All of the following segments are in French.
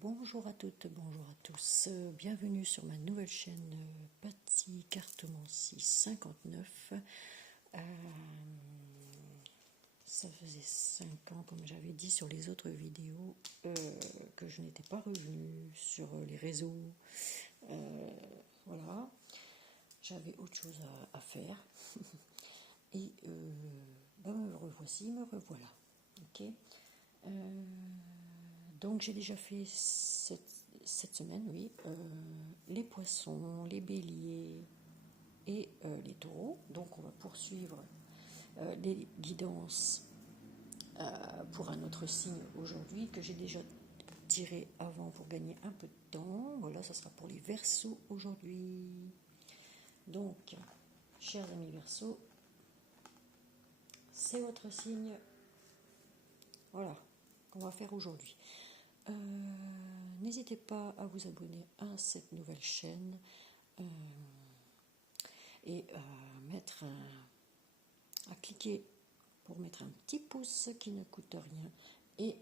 Bonjour à toutes, bonjour à tous. Bienvenue sur ma nouvelle chaîne Paty Cartomancie 59. Ça faisait 5 ans, comme j'avais dit sur les autres vidéos, que je n'étais pas revenue sur les réseaux. Voilà, j'avais autre chose à faire. Et me revoici, me revoilà. Ok. Donc j'ai déjà fait cette semaine, oui, les poissons, les béliers et les taureaux. Donc on va poursuivre les guidances pour un autre signe aujourd'hui que j'ai déjà tiré avant pour gagner un peu de temps. Voilà, ça sera pour les Verseaux aujourd'hui. Donc, chers amis Verseaux, c'est votre signe, voilà, qu'on va faire aujourd'hui. N'hésitez pas à vous abonner à cette nouvelle chaîne et à cliquer pour mettre un petit pouce qui ne coûte rien. Et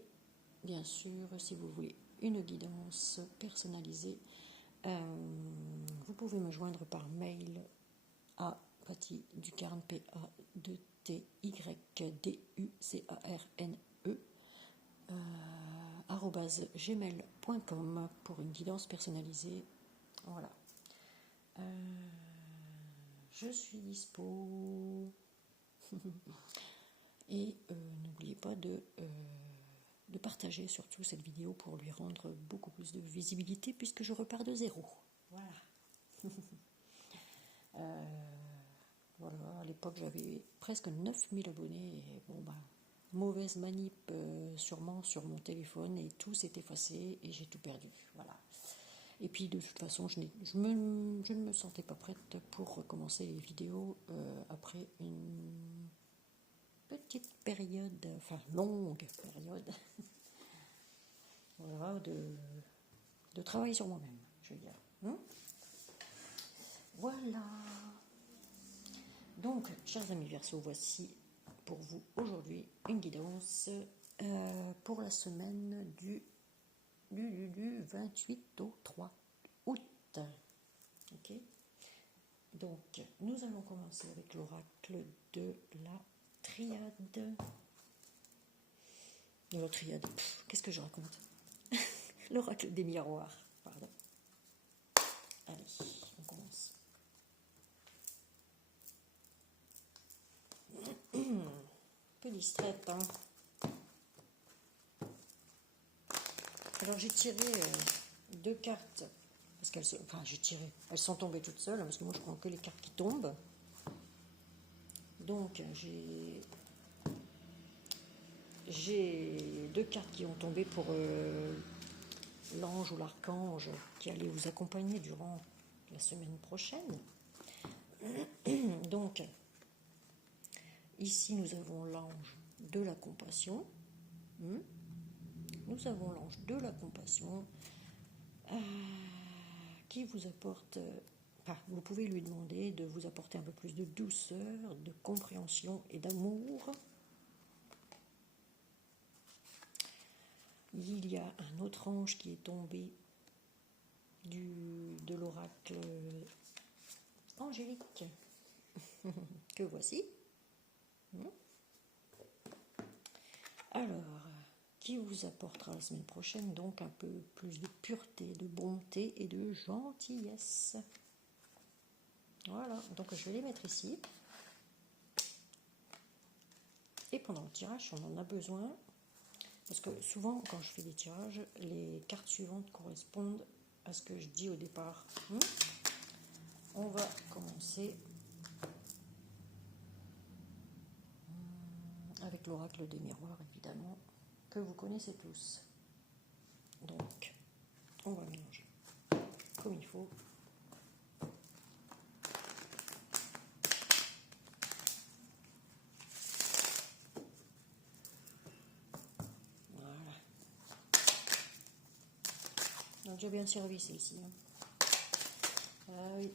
bien sûr, si vous voulez une guidance personnalisée, vous pouvez me joindre par mail à Paty Ducarne, PADTYDUCARNE @gmail.com pour une guidance personnalisée. Voilà. Je suis dispo. Et n'oubliez pas de partager surtout cette vidéo pour lui rendre beaucoup plus de visibilité puisque je repars de zéro. Voilà. Voilà, à l'époque j'avais presque 9000 abonnés et bon bah mauvaise manip sûrement sur mon téléphone et tout s'est effacé et j'ai tout perdu. Voilà. Et puis de toute façon je ne me sentais pas prête pour recommencer les vidéos après une petite période, enfin longue période, voilà, de travail sur moi-même, je veux dire. Voilà. Donc, chers amis Verseaux, voici pour vous aujourd'hui une guidance pour la semaine du 28 au 3 août. Ok. Donc, nous allons commencer avec l'oracle de la triade. De la triade, qu'est-ce que je raconte? L'oracle des miroirs, pardon. Allez, on commence. Peu distraite, hein. Alors j'ai tiré 2 cartes, parce qu'elles sont, enfin j'ai tiré, elles sont tombées toutes seules, parce que moi je prends que les cartes qui tombent. Donc j'ai 2 cartes qui ont tombé pour l'ange ou l'archange qui allait vous accompagner durant la semaine prochaine. Donc ici nous avons l'ange de la compassion. Nous avons l'ange de la compassion qui vous apporte, vous pouvez lui demander de vous apporter un peu plus de douceur, de compréhension et d'amour. Il y a un autre ange qui est tombé de l'oracle angélique que voici. Alors, qui vous apportera la semaine prochaine donc un peu plus de pureté, de bonté et de gentillesse. Voilà, donc je vais les mettre ici. Et pendant le tirage, on en a besoin, parce que souvent quand je fais des tirages, les cartes suivantes correspondent à ce que je dis au départ. On va commencer avec l'oracle des miroirs, évidemment, que vous connaissez tous. Donc, on va mélanger comme il faut. Voilà. Donc, j'ai bien servi celle-ci. Ah oui,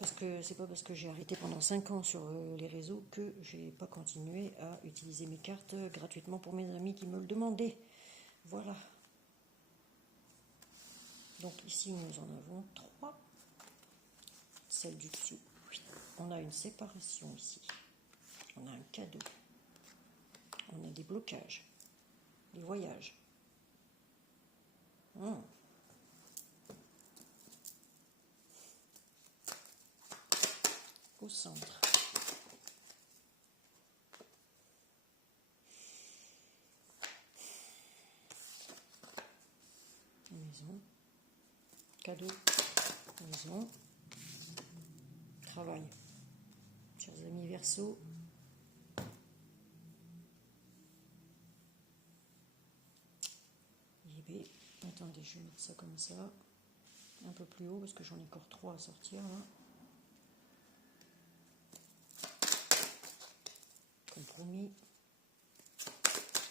parce que c'est pas parce que j'ai arrêté pendant 5 ans sur les réseaux que j'ai pas continué à utiliser mes cartes gratuitement pour mes amis qui me le demandaient. Voilà. Donc ici, nous en avons 3. Celle du dessous. On a une séparation ici. On a un cadeau. On a des blocages. Des voyages. Au centre. Maison. Cadeau. Maison. Travail. Chers amis Verseau. Attendez, je vais mettre ça comme ça. Un peu plus haut parce que j'en ai encore 3 à sortir là. Compromis.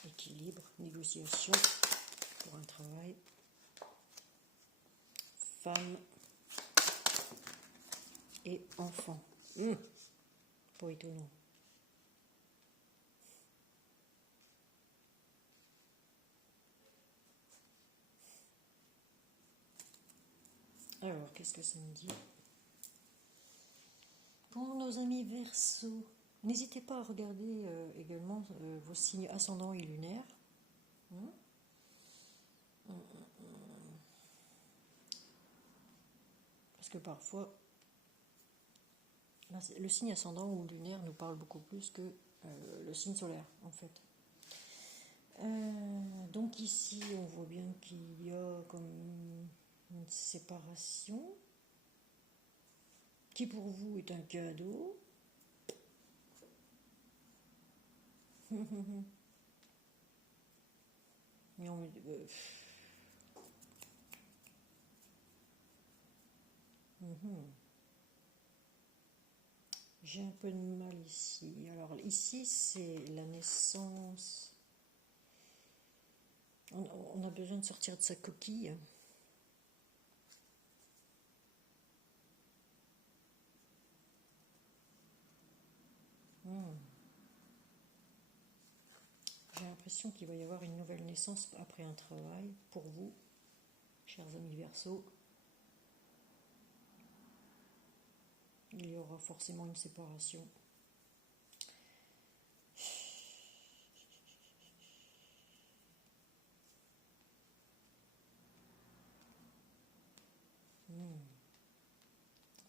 Équilibre. Négociation pour un travail. Femme. Et enfant. Pas étonnant. Alors, qu'est-ce que ça me dit? Pour nos amis Verseau, n'hésitez pas à regarder également vos signes ascendants et lunaires. Parce que parfois, le signe ascendant ou lunaire nous parle beaucoup plus que le signe solaire, en fait. Donc ici, on voit bien qu'il y a comme une séparation qui pour vous est un cadeau. Mais on me dit, j'ai un peu de mal ici. Alors ici, c'est la naissance. On a besoin de sortir de sa coquille. J'ai l'impression qu'il va y avoir une nouvelle naissance après un travail pour vous, chers amis Verseau. Il y aura forcément une séparation.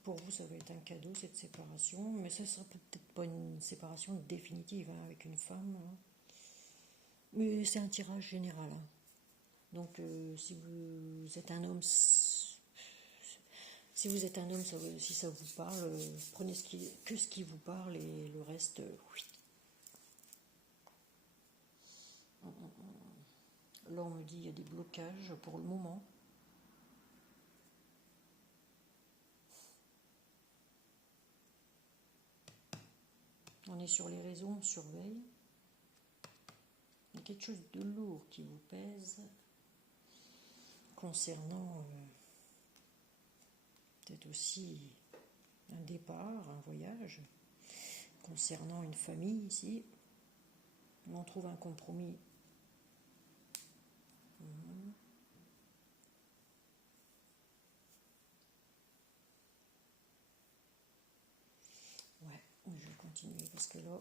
Pour vous, ça va être un cadeau, cette séparation, mais ça ne sera peut-être pas une séparation définitive avec une femme. Mais c'est un tirage général. Donc, si vous êtes un homme, si vous êtes un homme, si ça vous parle, prenez ce qui vous parle et le reste, oui. Là, on me dit qu'il y a des blocages pour le moment. On est sur les raisons, on surveille. Il y a quelque chose de lourd qui vous pèse concernant peut-être aussi un départ, un voyage, concernant une famille ici. On trouve un compromis. Ouais, je vais continuer parce que là...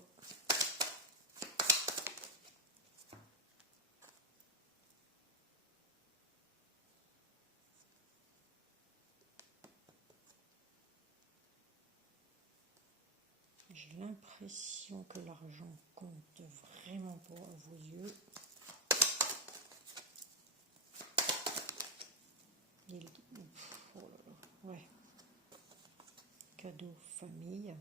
J'ai l'impression que l'argent compte vraiment pas à vos yeux. Oh là là, ouais. Cadeau famille.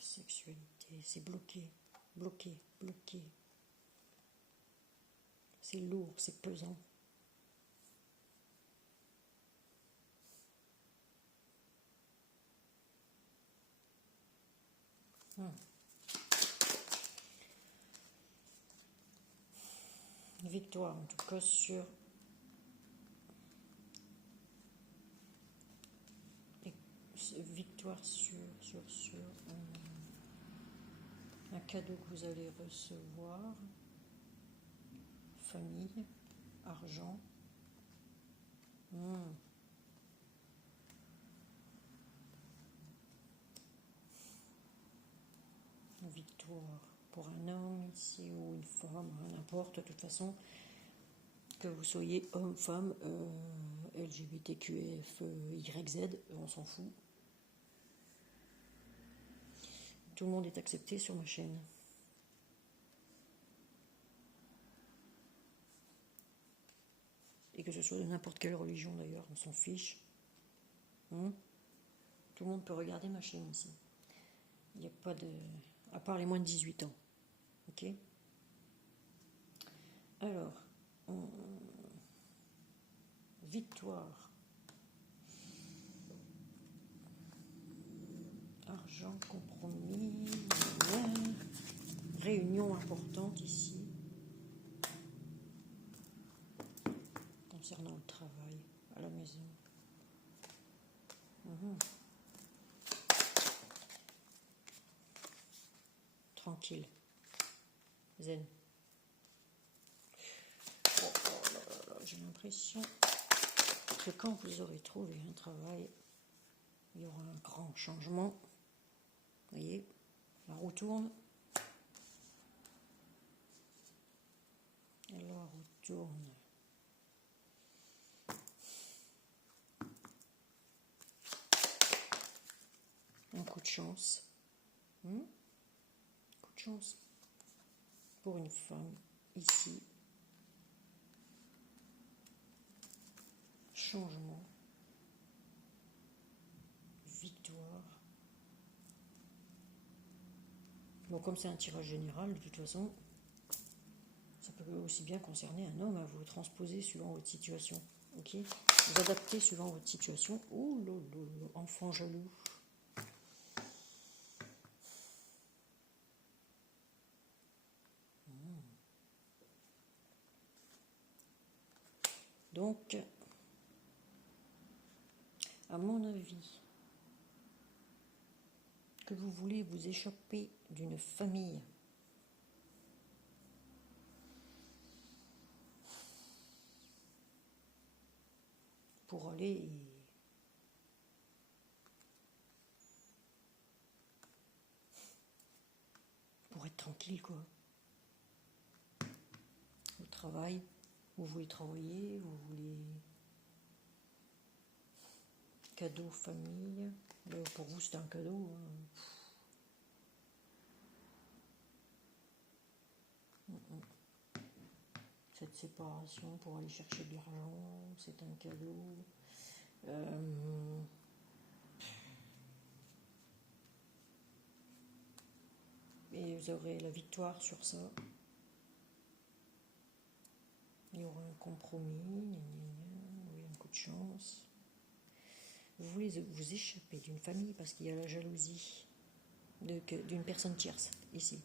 Sexualité, c'est bloqué, bloqué, bloqué. C'est lourd, c'est pesant. Victoire, en tout cas, sur victoire sur un cadeau que vous allez recevoir, famille, argent. Victoire pour un homme ici ou une femme, n'importe, de toute façon, que vous soyez homme, femme, LGBTQF, YZ, on s'en fout. Tout le monde est accepté sur ma chaîne. Et que ce soit de n'importe quelle religion d'ailleurs, on s'en fiche. Tout le monde peut regarder ma chaîne ici. Il n'y a pas de... à part les moins de 18 ans. Ok. Alors, victoire. Argent, compromis. Réunion importante ici. Concernant le travail à la maison. Tranquille. Zen. J'ai l'impression que quand vous aurez trouvé un travail, il y aura un grand changement. Vous voyez, la roue tourne. Et la roue tourne. Un coup de chance. Coup de chance. Pour une femme, ici. Changement. Victoire. Bon, comme c'est un tirage général, de toute façon, ça peut aussi bien concerner un homme, à vous transposer suivant votre situation. Ok, vous adaptez suivant votre situation. Ouh là là, enfant jaloux. Donc, à mon avis, que vous voulez vous échapper d'une famille pour aller pour être tranquille, quoi. Au travail, vous voulez travailler, vous voulez cadeau famille. Là, pour vous, c'est un cadeau. Cette séparation pour aller chercher de l'argent, c'est un cadeau. Et vous aurez la victoire sur ça. Il y aura un compromis, oui, un coup de chance. Vous voulez vous échapper d'une famille parce qu'il y a la jalousie d'une personne tierce, ici.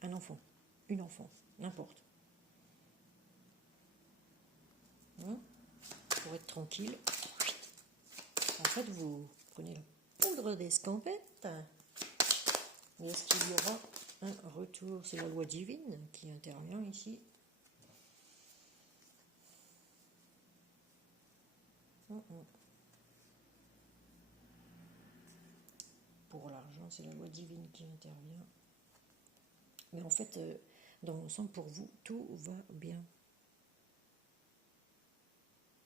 Un enfant, une enfant, n'importe. Pour être tranquille. En fait, vous prenez la poudre d'escampette. Et est-ce qu'il y aura un retour? C'est la loi divine qui intervient ici. Pour l'argent, c'est la loi divine qui intervient. Mais en fait, dans l'ensemble, pour vous, tout va bien.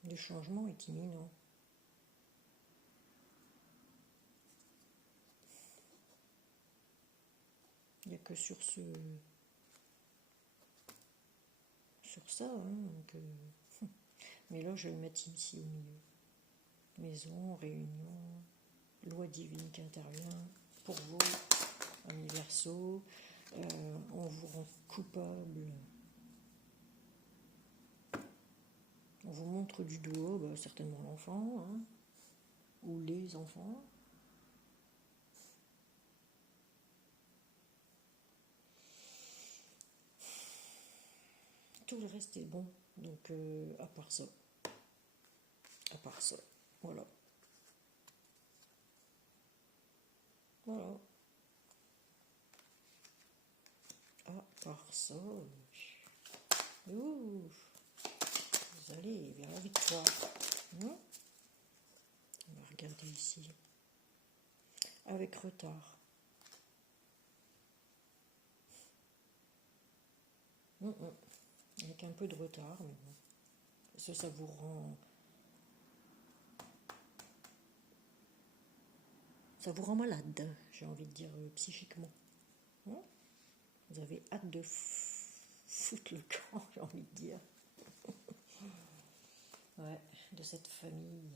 Le changement est imminent. Il n'y a que sur ça, que... Mais là, je vais le mettre ici au milieu. Maison, réunion, loi divine qui intervient pour vous, anniversaire. On vous rend coupable. On vous montre du doigt, certainement l'enfant, ou les enfants. Tout le reste est bon, donc à part ça, voilà. Voilà. Ah, personne. Ouf. Vous allez vers la victoire. On va regarder ici. Avec retard. Avec un peu de retard, mais bon. Parce que ça vous rend... Ça vous rend malade, j'ai envie de dire, psychiquement. Vous avez hâte de foutre le camp, j'ai envie de dire. Ouais, de cette famille.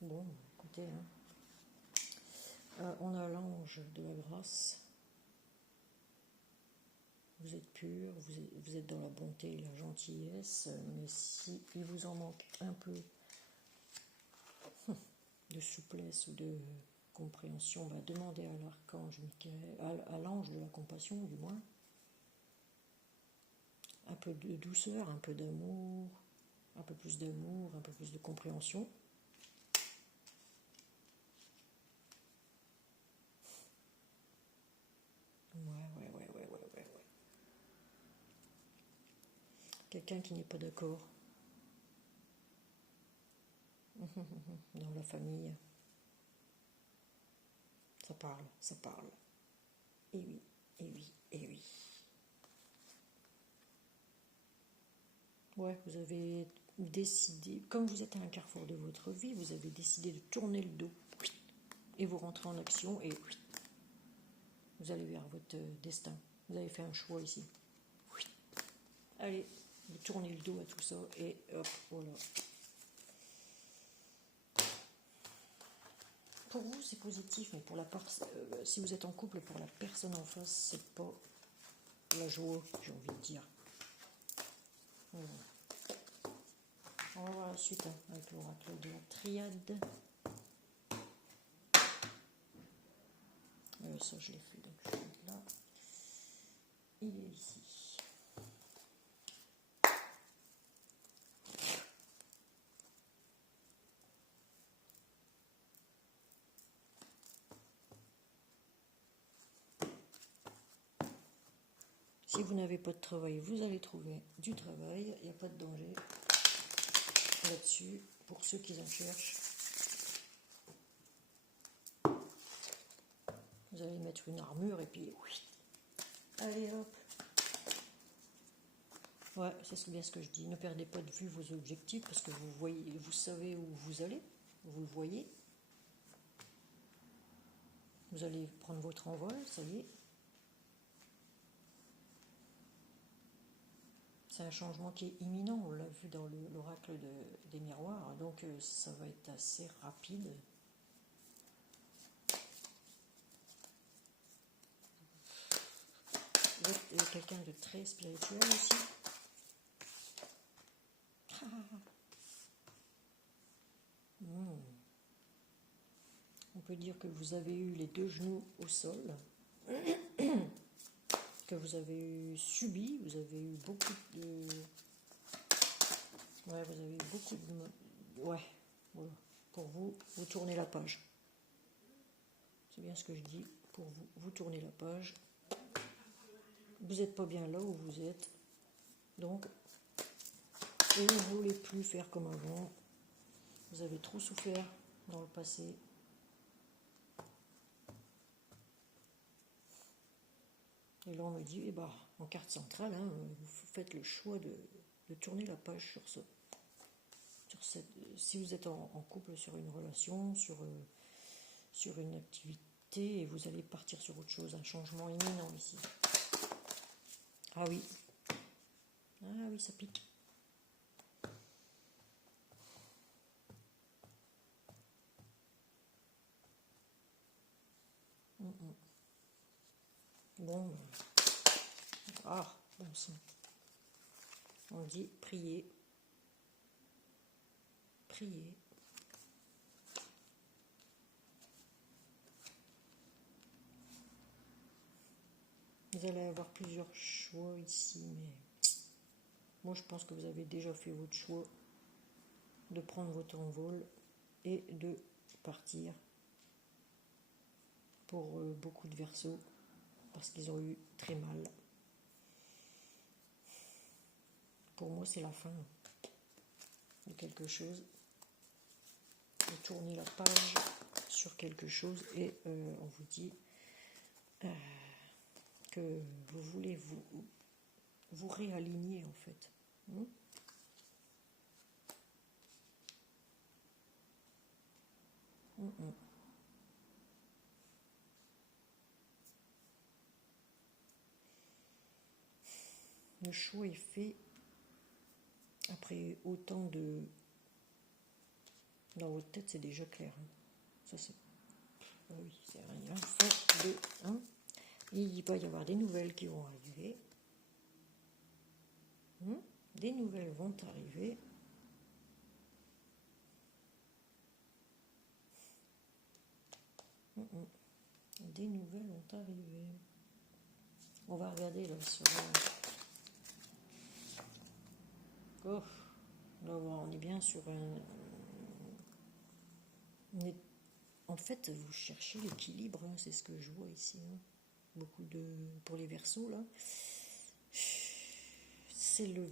Bon, écoutez, on a l'ange de la grâce. Vous êtes pur, vous êtes dans la bonté et la gentillesse, mais si il vous en manque un peu de souplesse ou de compréhension, demandez à l'archange Michael, à l'ange de la compassion du moins, un peu de douceur, un peu d'amour, un peu plus d'amour, un peu plus de compréhension. Ouais. Quelqu'un qui n'est pas d'accord dans la famille. Ça parle, ça parle. Et oui, et oui, et oui. Ouais, vous avez décidé, comme vous êtes à un carrefour de votre vie, vous avez décidé de tourner le dos et vous rentrez en action et vous allez vers votre destin. Vous avez fait un choix ici. Allez, vous tournez le dos à tout ça et hop, voilà. Pour vous, c'est positif, mais pour si vous êtes en couple, pour la personne en face, c'est pas la joie, j'ai envie de dire. Voilà. On va voir la suite avec l'oracle de la triade. Ça, je l'ai fait, donc je vais là. Il est ici. Si vous n'avez pas de travail, vous allez trouver du travail. Il n'y a pas de danger là-dessus pour ceux qui en cherchent. Vous allez mettre une armure et puis oui. Allez hop. Ouais, c'est bien ce que je dis. Ne perdez pas de vue vos objectifs parce que vous savez où vous allez. Vous le voyez. Vous allez prendre votre envol, ça y est. C'est un changement qui est imminent, on l'a vu dans l'oracle des miroirs, donc ça va être assez rapide. Vous êtes quelqu'un de très spirituel aussi. On peut dire que vous avez eu les deux genoux au sol, que vous avez subi, vous avez eu beaucoup de... Ouais, vous avez eu beaucoup de... Ouais, voilà. Pour vous, vous tournez la page. C'est bien ce que je dis. Pour vous, vous tournez la page. Vous n'êtes pas bien là où vous êtes. Donc, vous ne voulez plus faire comme avant. Vous avez trop souffert dans le passé. Et là, on me dit, en carte centrale, vous faites le choix de tourner la page sur si vous êtes en couple, sur une relation, sur une activité, et vous allez partir sur autre chose, un changement imminent ici. Ah oui, ça pique. Bon, bon sang. On dit prier. Prier. Vous allez avoir plusieurs choix ici, mais moi je pense que vous avez déjà fait votre choix de prendre votre envol et de partir pour beaucoup de Verseaux, parce qu'ils ont eu très mal. Pour moi, c'est la fin de quelque chose. De tourner la page sur quelque chose et on vous dit que vous voulez vous réaligner en fait. Le choix est fait après autant de... Dans votre tête, c'est déjà clair. Ça, c'est... Oui, c'est rien fait de... Il va y avoir des nouvelles qui vont arriver. Des nouvelles vont arriver. Des nouvelles vont arriver. On va regarder là sur... Oh, là, on est bien sur un... En fait, vous cherchez l'équilibre, c'est ce que je vois ici. Beaucoup de... Pour les Verseaux, là. C'est le...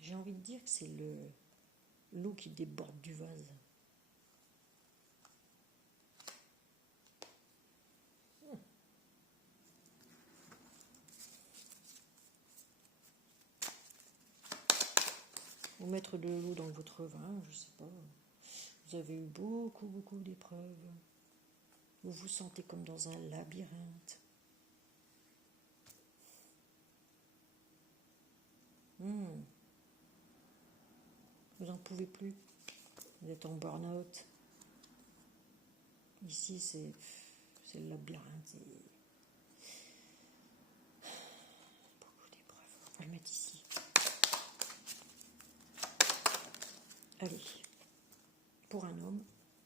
J'ai envie de dire que c'est l'eau qui déborde du vase. Ou mettre de l'eau dans votre vin, je sais pas. Vous avez eu beaucoup d'épreuves. Vous vous sentez comme dans un labyrinthe. Vous n'en pouvez plus. Vous êtes en burn-out. Ici, c'est le labyrinthe. Beaucoup d'épreuves. On va le mettre ici. Allez. Pour un homme,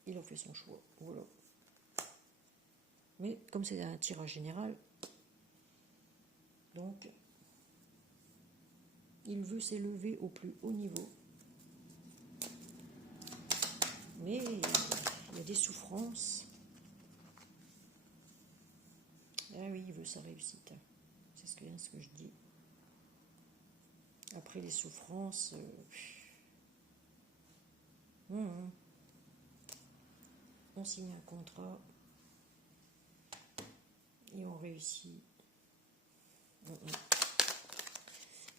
il a fait son choix. Voilà. Mais comme c'est un tirage général, donc il veut s'élever au plus haut niveau. Mais il y a des souffrances. Ah oui, il veut sa réussite. C'est ce que je dis. Après les souffrances, on signe un contrat et on réussit.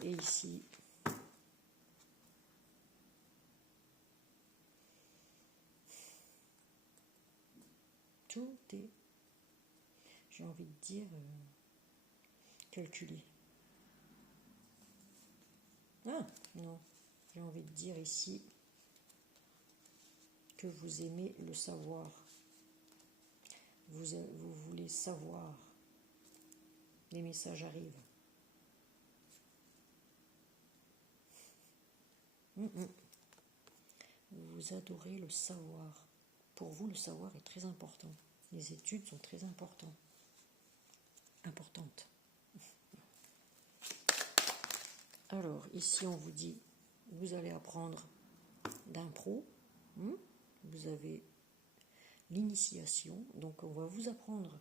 Et ici, tout est, j'ai envie de dire, calculé. Ah, non, j'ai envie de dire ici que vous aimez le savoir. Vous voulez savoir. Les messages arrivent. Vous adorez le savoir. Pour vous, le savoir est très important. Les études sont très importantes. Alors, ici, on vous dit, vous allez apprendre d'impro. Vous avez l'initiation. Donc, on va vous apprendre.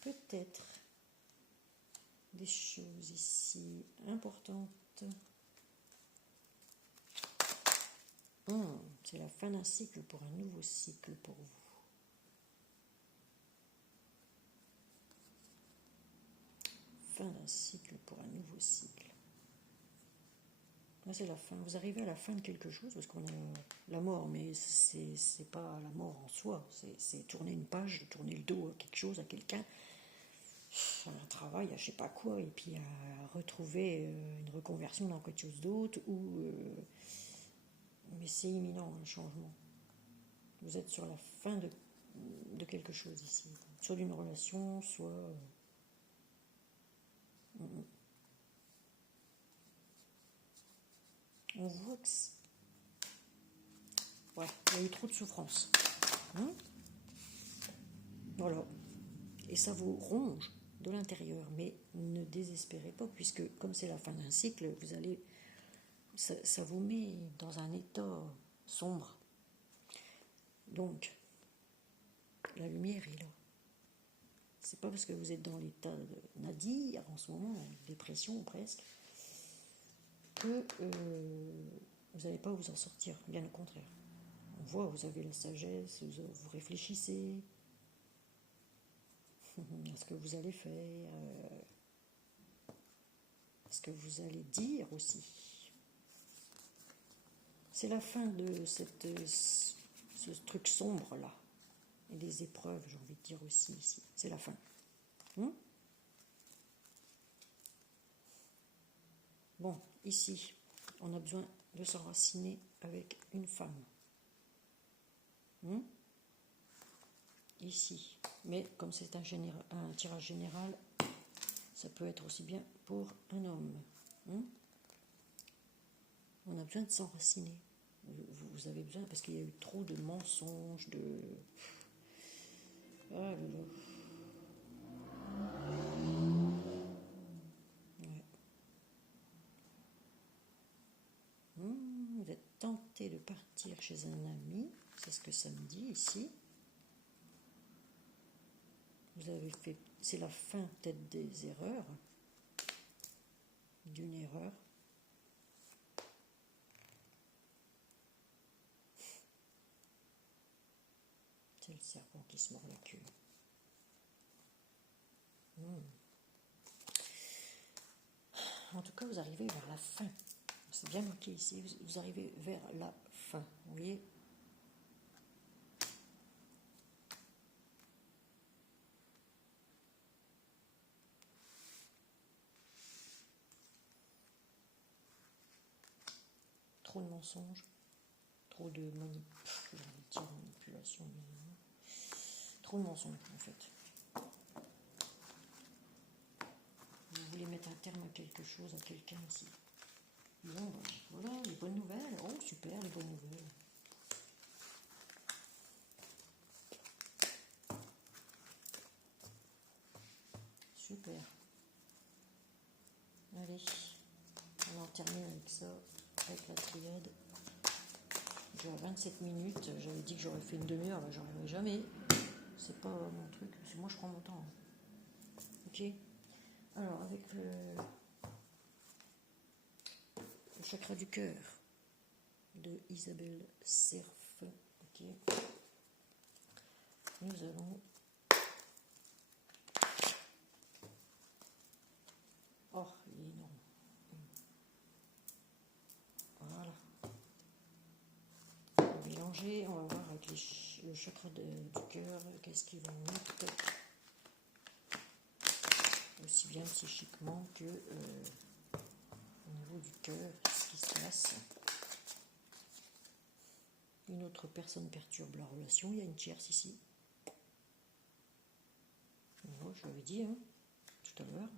Peut-être des choses ici importantes. C'est la fin d'un cycle pour un nouveau cycle pour vous. Fin d'un cycle pour un nouveau cycle. Là, c'est la fin. Vous arrivez à la fin de quelque chose, parce qu'on a la mort, mais c'est pas la mort en soi. C'est tourner une page, tourner le dos à quelque chose, à quelqu'un, un travail, à je sais pas quoi, et puis à retrouver une reconversion dans quelque chose d'autre, mais c'est imminent, un changement. Vous êtes sur la fin de quelque chose ici. Soit d'une relation, soit... On voit que... Ouais, il y a eu trop de souffrance. Voilà. Et ça vous ronge. de l'intérieur. Mais ne désespérez pas, puisque comme c'est la fin d'un cycle, vous allez, ça vous met dans un état sombre. Donc, la lumière est là. C'est pas parce que vous êtes dans l'état de nadir en ce moment, dépression presque, que vous n'allez pas vous en sortir, bien au contraire. On voit, vous avez la sagesse, vous réfléchissez à ce que vous allez faire, à ce que vous allez dire aussi. C'est la fin de ce truc sombre là, et des épreuves, j'ai envie de dire aussi ici. C'est la fin. Bon, ici, on a besoin de s'enraciner avec une femme. Ici. Mais comme c'est un tirage général, ça peut être aussi bien pour un homme. On a besoin de s'enraciner. Vous avez besoin, parce qu'il y a eu trop de mensonges, de... Ah là là. Ouais. Vous êtes tenté de partir chez un ami, c'est ce que ça me dit ici. Vous avez fait, c'est la fin peut-être des erreurs, d'une erreur. C'est le serpent qui se mord la queue. En tout cas, vous arrivez vers la fin. C'est bien marqué ici, vous arrivez vers la fin. Vous voyez ? Trop de mensonges, trop de manipulation, trop de mensonges en fait. Vous voulez mettre un terme à quelque chose, à quelqu'un ici. Bon, ben, voilà, les bonnes nouvelles. Oh, super, les bonnes nouvelles. Super. Allez, on en termine avec ça, avec la triade. J'ai 27 minutes, j'avais dit que j'aurais fait une demi-heure, là j'en arriverai jamais. C'est pas mon truc, c'est moi je prends mon temps. Ok. Alors avec le chakra du cœur de Isabelle Cerf, ok. Nous allons il est énorme. Voilà. On va mélanger, on va voir avec le chakra du cœur, qu'est-ce qu'ils vont mettre, aussi bien psychiquement que au niveau du cœur, ce qui se passe. Une autre personne perturbe la relation, il y a une tierce ici. Voilà, je l'avais dit tout à l'heure.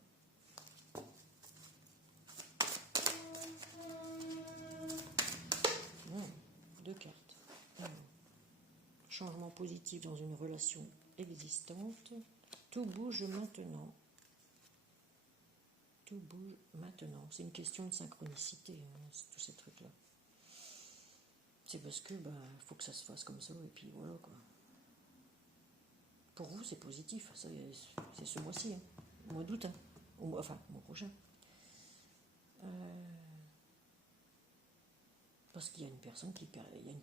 Deux cartes. Alors, changement positif dans une relation existante. Tout bouge maintenant. Tout bouge maintenant. C'est une question de synchronicité, tous ces trucs-là. C'est parce que faut que ça se fasse comme ça, et puis voilà quoi. Pour vous, c'est positif. C'est ce mois-ci, au mois d'août, au mois prochain. Parce qu'il y a une personne il y a une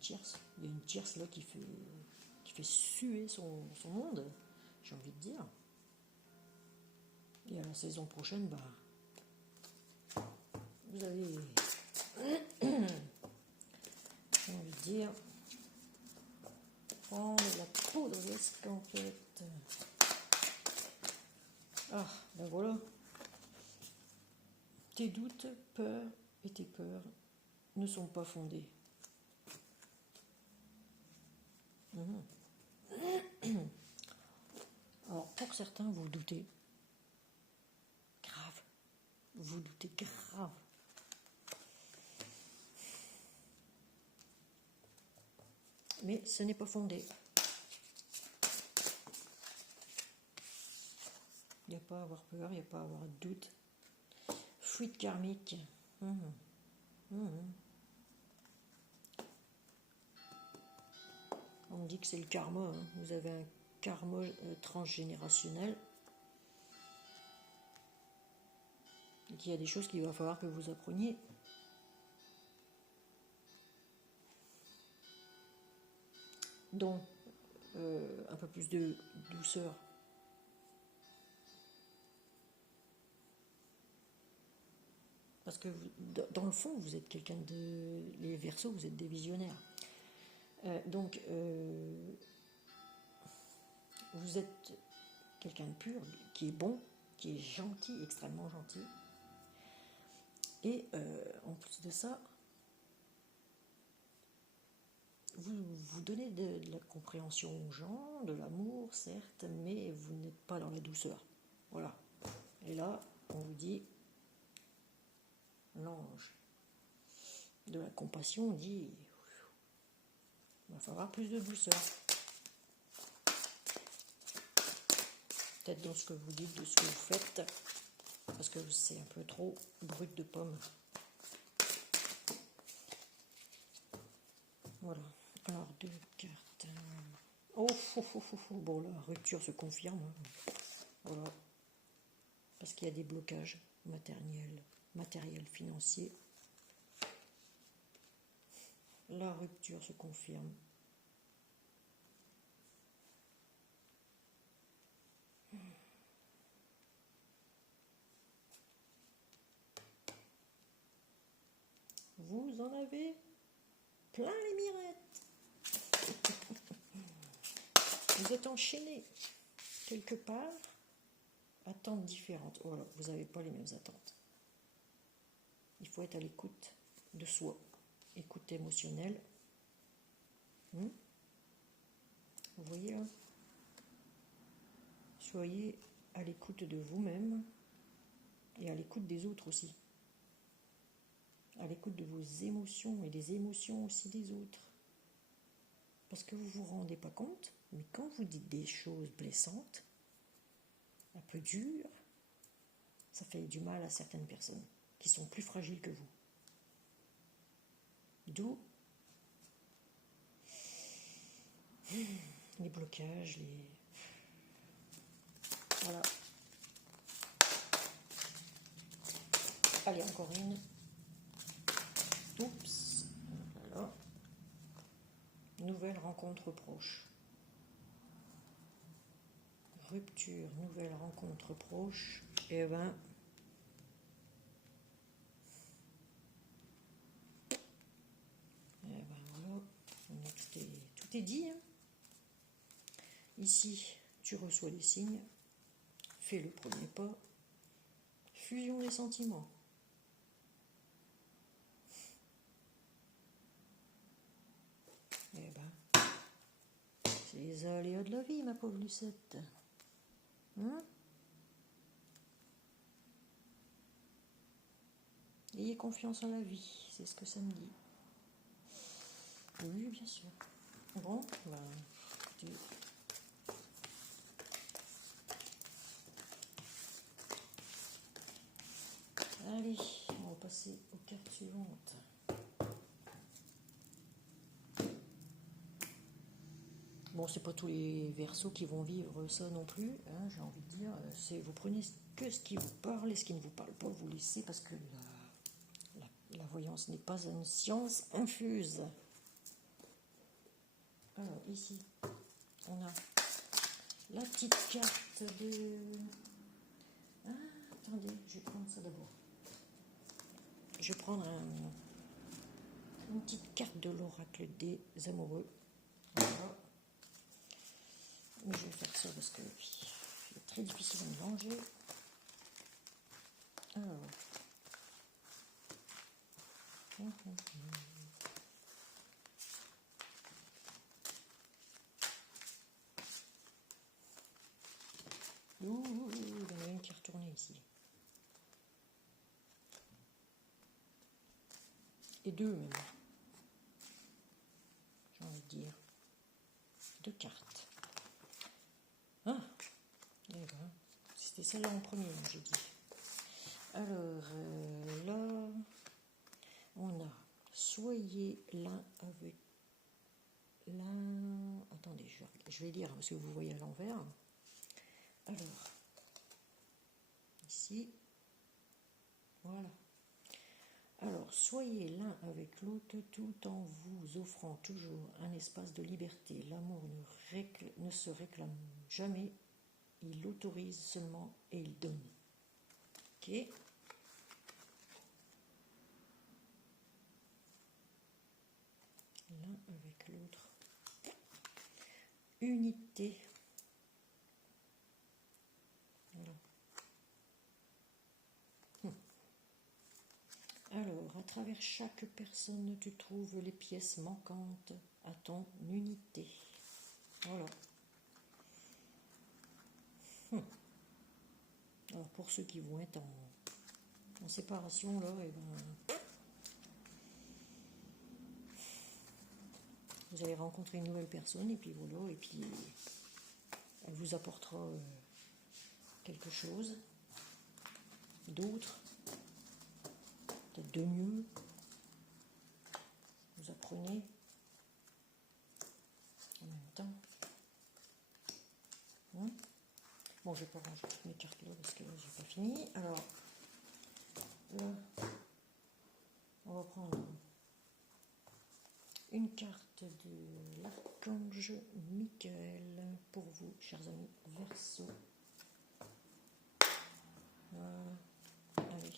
tierce là qui fait suer son monde, j'ai envie de dire. Et à la saison prochaine, vous allez, j'ai envie de dire, prendre la poudre d'escampette. Ah, ben voilà. Tes doutes, peurs et tes peurs ne sont pas fondés. Alors, pour certains, vous doutez. Grave. Vous doutez grave. Mais ce n'est pas fondé. Il n'y a pas à avoir peur, il n'y a pas à avoir de doute. Fuite karmique. On me dit que c'est le karma. Hein. Vous avez un karma transgénérationnel. Et qu'il y a des choses qu'il va falloir que vous appreniez. Donc, un peu plus de douceur. Parce que dans le fond, vous êtes quelqu'un de... Les Verseaux, vous êtes des visionnaires. Donc, vous êtes quelqu'un de pur, qui est bon, qui est gentil, extrêmement gentil. Et en plus de ça, vous donnez de la compréhension aux gens, de l'amour, certes, mais vous n'êtes pas dans la douceur. Voilà. Et là, on vous dit, l'ange de la compassion dit, il va falloir plus de douceur. Peut-être dans ce que vous dites, de ce que vous faites, parce que c'est un peu trop brut de pomme. Voilà. Alors, 2 cartes. Oh, bon, la rupture se confirme. Voilà. Parce qu'il y a des blocages matériels, financiers. La rupture se confirme. Vous en avez plein les mirettes. Vous êtes enchaîné quelque part. Attentes différentes. Voilà, vous n'avez pas les mêmes attentes. Il faut être à l'écoute de soi. Écoute émotionnelle. Vous voyez, hein? Soyez à l'écoute de vous-même et à l'écoute des autres aussi. À l'écoute de vos émotions et des émotions aussi des autres. Parce que vous ne vous rendez pas compte, mais quand vous dites des choses blessantes, un peu dures, ça fait du mal à certaines personnes qui sont plus fragiles que vous. D'où les blocages, les... Voilà. Allez, encore une. Oups. Voilà. Nouvelle rencontre proche. Rupture, nouvelle rencontre proche. Et ben... voilà. Tout est dit. Hein. Ici, tu reçois les signes. Fais le premier pas. Fusion des sentiments. Eh ben, c'est les aléas de la vie, ma pauvre Lucette. Hein? Ayez confiance en la vie, c'est ce que ça me dit. Oui, bien sûr. Bon, ben, allez, on va passer aux cartes suivantes. Bon, c'est pas tous les Verseaux qui vont vivre ça non plus, hein, j'ai envie de dire. Vous prenez que ce qui vous parle et ce qui ne vous parle pas, vous laissez, parce que la voyance n'est pas une science infuse. Alors, ici, on a la petite carte de... Ah, attendez, je vais prendre ça d'abord. Je vais prendre une petite carte de l'oracle des amoureux. Voilà. Mais je vais faire ça parce que c'est très difficile à mélanger. Alors. Ouh, il y en a une qui est retournée ici. Et deux même. J'ai envie de dire. 2 cartes. Ah, eh ben, c'était ça celle-là en premier, j'ai dit. Alors, là, on a soyez l'un avec l'un. Attendez, je vais lire parce que vous voyez à l'envers. Alors, ici, voilà. Alors, soyez l'un avec l'autre tout en vous offrant toujours un espace de liberté. L'amour ne se réclame jamais, il autorise seulement et il donne. Ok. L'un avec l'autre. Unité. Voilà. Alors, à travers chaque personne, tu trouves les pièces manquantes à ton unité. Voilà. Alors, pour ceux qui vont être en séparation, là, et ben, vous allez rencontrer une nouvelle personne, et puis voilà, et puis elle vous apportera quelque chose d'autre, peut-être de mieux. Vous apprenez en même temps. Bon, je vais pas ranger toutes mes cartes là parce que j'ai pas fini. Alors, là, on va prendre une carte de l'archange Michael pour vous, chers amis Verseau. Allez.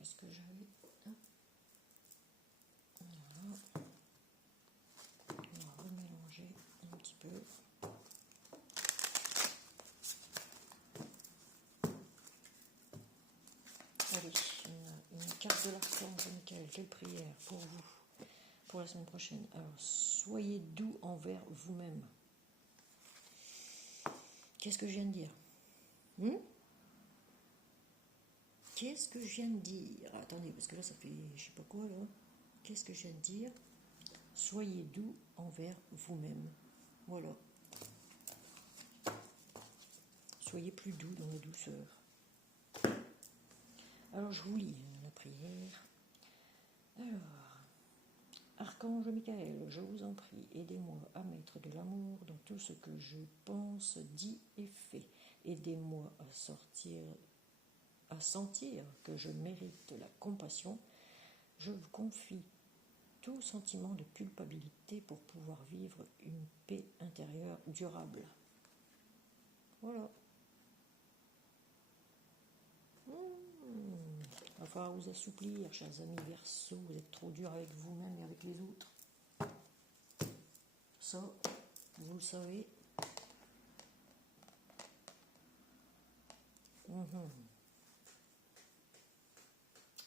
Est-ce que j'avais... Voilà. On va remélanger un petit peu. Allez, une carte de l'archange Michael. Quelle prière pour vous, pour la semaine prochaine. Alors, soyez doux envers vous-même. Qu'est-ce que je viens de dire? Qu'est-ce que je viens de dire? Attendez, parce que là, ça fait je sais pas quoi, là. Qu'est-ce que je viens de dire? Soyez doux envers vous-même. Voilà. Soyez plus doux dans la douceur. Alors, je vous lis la prière. Alors, Archange Michael, je vous en prie, aidez-moi à mettre de l'amour dans tout ce que je pense, dis et fais. Aidez-moi à sentir que je mérite la compassion. Je vous confie tout sentiment de culpabilité pour pouvoir vivre une paix intérieure durable. Voilà. Il va falloir vous assouplir, chers amis Verseau, vous êtes trop durs avec vous-même et avec les autres. Ça, vous le savez.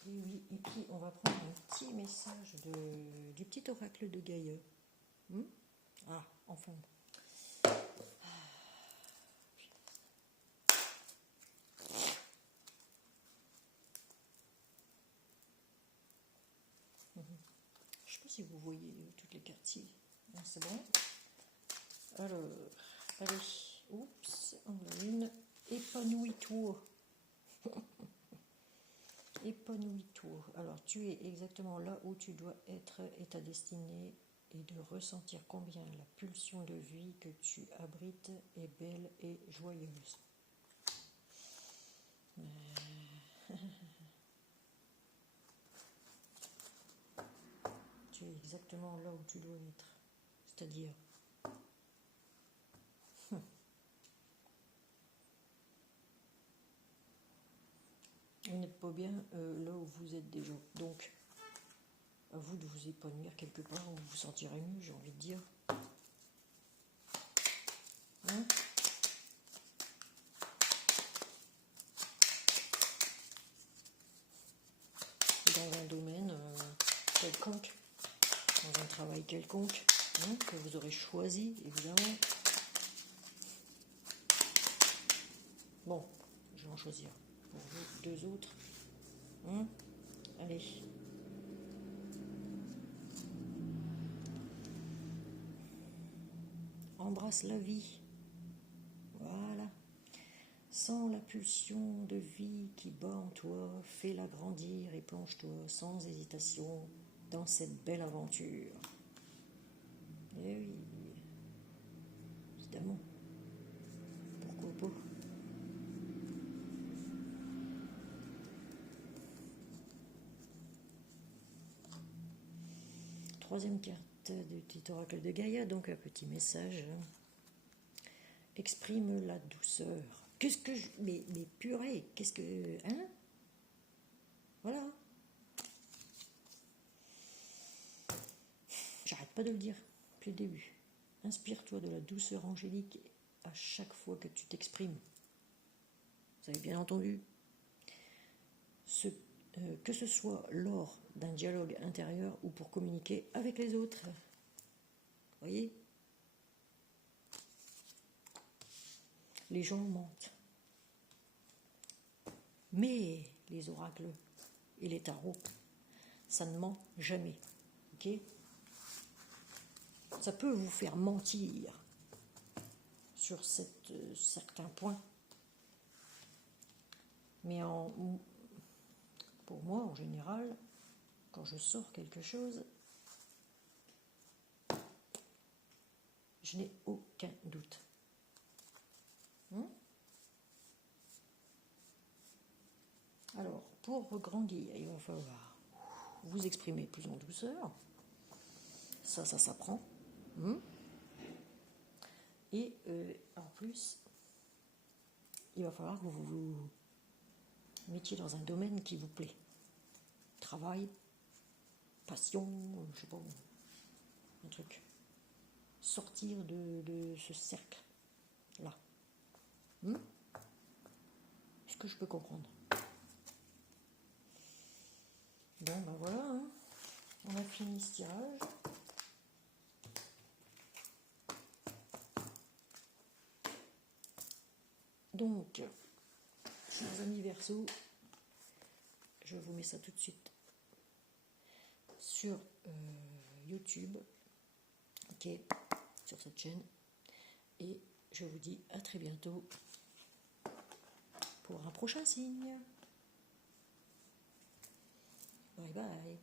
Et oui, et puis on va prendre un petit message du petit oracle de Gaïa. Ah, enfin. Je ne sais pas si vous voyez toutes les cartes ici. C'est bon. Alors, allez, oups, on a une. Épanouis-toi. Épanouis-toi. Alors, tu es exactement là où tu dois être et ta destinée est de ressentir combien la pulsion de vie que tu abrites est belle et joyeuse. Tu es exactement là où tu dois être. C'est-à-dire... Vous n'êtes pas bien là où vous êtes déjà. Donc, à vous de vous épanouir quelque part où vous vous sentirez mieux, j'ai envie de dire. Dans un domaine quelconque, dans un travail quelconque, que vous aurez choisi, évidemment. Bon, je vais en choisir pour vous deux autres. Allez. Embrasse la vie. Voilà. Sens la pulsion de vie qui bat en toi, fais-la grandir et plonge-toi sans hésitation dans cette belle aventure. Eh oui, évidemment. Pourquoi pas? Troisième carte du petit oracle de Gaïa, donc un petit message. Exprime la douceur. Qu'est-ce que je... Mais purée, qu'est-ce que... Hein? Voilà. J'arrête pas de le dire depuis le début. Inspire-toi de la douceur angélique à chaque fois que tu t'exprimes. Vous avez bien entendu? Que ce soit lors d'un dialogue intérieur ou pour communiquer avec les autres. Voyez? Les gens mentent. Mais les oracles et les tarots, ça ne ment jamais. Ok? Ça peut vous faire mentir sur certains points. Mais pour moi, en général, quand je sors quelque chose, je n'ai aucun doute. Alors, pour grandir, il va falloir vous exprimer plus en douceur. Ça s'apprend. Et en plus, il va falloir que vous vous mettiez dans un domaine qui vous plaît. Travail, passion, je sais pas, un truc. Sortir de ce cercle-là. Est-ce que je peux comprendre? Bon, ben voilà, on a fini ce tirage. Donc, chers amis Verseau, je vous mets ça tout de suite sur YouTube, ok, sur cette chaîne, et je vous dis à très bientôt pour un prochain signe. Bye bye.